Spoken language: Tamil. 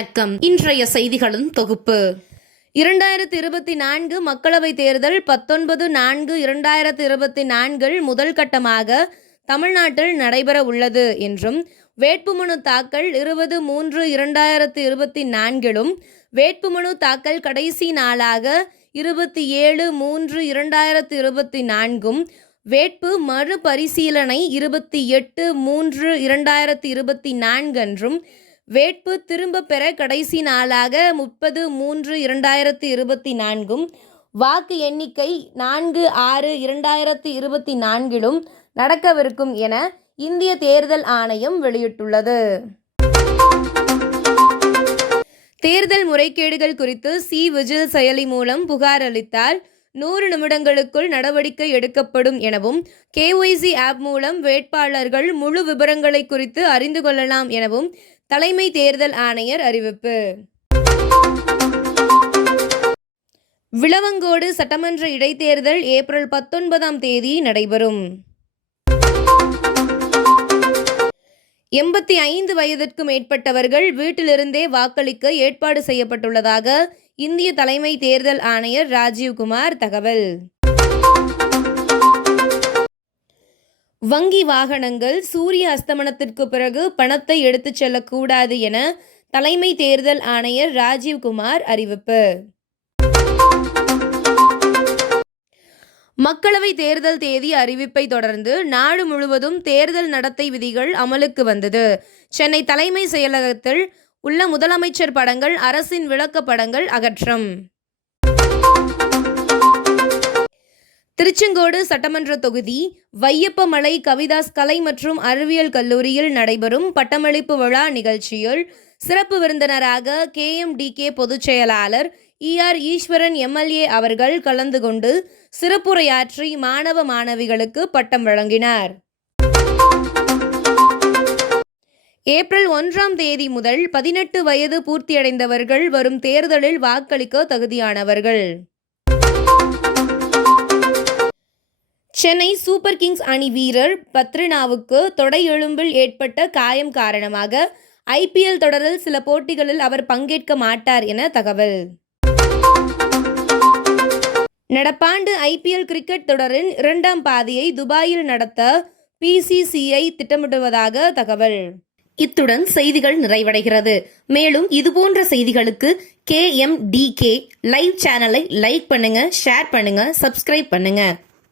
வணக்கம். இன்றைய செய்திகளின் தொகுப்பு. இரண்டாயிரத்தி இருபத்தி நான்கு மக்களவைத் தேர்தல் பத்தொன்பது நான்கு இரண்டாயிரத்தி இருபத்தி நான்கில் முதல் கட்டமாக தமிழ்நாட்டில் நடைபெற உள்ளது என்றும் வேட்புமனு தாக்கல் இருபது மூன்று இரண்டாயிரத்தி இருபத்தி நான்கிலும் வேட்புமனு தாக்கல் கடைசி நாளாக இருபத்தி ஏழு மூன்று இரண்டாயிரத்தி இருபத்தி நான்கும் வேட்பு மறுபரிசீலனை இருபத்தி எட்டு மூன்று இரண்டாயிரத்தி இருபத்தி நான்கன்றும் வேட்பு திரும்ப பெற கடைசி நாளாக முப்பது மூன்று இரண்டாயிரத்தி இருபத்தி நான்கும் வாக்கு எண்ணிக்கை நான்கு ஆறு இரண்டாயிரத்தி இருபத்தி நான்கிலும் நடக்கவிருக்கும் என இந்திய தேர்தல் ஆணையம் வெளியிட்டுள்ளது. தேர்தல் முறைகேடுகள் குறித்து சி. விஜில் செயலி மூலம் புகார் அளித்தால் நூறு நிமிடங்களுக்குள் நடவடிக்கை எடுக்கப்படும் எனவும் கேஒய்சி ஆப் மூலம் வேட்பாளர்கள் முழு விவரங்களை குறித்து அறிந்து கொள்ளலாம் எனவும் தலைமை தேர்தல் ஆணையர் அறிவிப்பு. விளவங்கோடு சட்டமன்ற இடைத்தேர்தல் ஏப்ரல் பத்தொன்பதாம் தேதி நடைபெறும். எண்பத்தி ஐந்து வயதிற்கு மேற்பட்டவர்கள் வீட்டிலிருந்தே வாக்களிக்க ஏற்பாடு செய்யப்பட்டுள்ளதாக இந்திய தலைமை தேர்தல் ஆணையர் ராஜீவ்குமார் தகவல். வங்கி வாகனங்கள் சூரிய அஸ்தமனத்திற்கு பிறகு பணத்தை எடுத்துச் செல்லக்கூடாது என தலைமை தேர்தல் ஆணையர் ராஜீவ்குமார் அறிவிப்பு. மக்களவை தேர்தல் தேதி அறிவிப்பை தொடர்ந்து நாடு முழுவதும் தேர்தல் நடத்தை விதிகள் அமலுக்கு வந்தது. சென்னை தலைமை செயலகத்தில் உள்ள முதலமைச்சர் படங்கள் அரசின் விளக்க படங்கள் அகற்றம். திருச்செங்கோடு சட்டமன்ற தொகுதி வையப்பமலை கவிதாஸ் கலை மற்றும் அறிவியல் கல்லூரியில் நடைபெறும் பட்டமளிப்பு விழா நிகழ்ச்சியில் சிறப்பு விருந்தினராக கேஎம்டிகே பொதுச் செயலாளர் இஆர் ஈஸ்வரன் எம்எல்ஏ அவர்கள் கலந்து கொண்டு சிறப்புரையாற்றி மாணவ மாணவிகளுக்கு பட்டம் வழங்கினார். ஏப்ரல் ஒன்றாம் தேதி முதல் பதினெட்டு வயது பூர்த்தியடைந்தவர்கள் வரும் தேர்தலில் வாக்களிக்க தகுதியானவர்கள். சென்னை சூப்பர் கிங்ஸ் அணி வீரர் பத்ரினாவுக்கு தொடை எலும்பில் ஏற்பட்ட காயம் காரணமாக ஐபிஎல் தொடரில் சில போட்டிகளில் அவர் பங்கேற்க மாட்டார் என தகவல். நடப்பாண்டு ஐபிஎல் கிரிக்கெட் தொடரின் இரண்டாம் பாதியை துபாயில் நடத்த பிசிசிஐ திட்டமிடுவதாக தகவல். இத்துடன் செய்திகள் நிறைவடைகிறது. மேலும் இதுபோன்ற செய்திகளுக்கு K M D K live சேனலை லைக் பண்ணுங்க ஷேர் பண்ணுங்க சப்ஸ்கிரைப் பண்ணுங்க.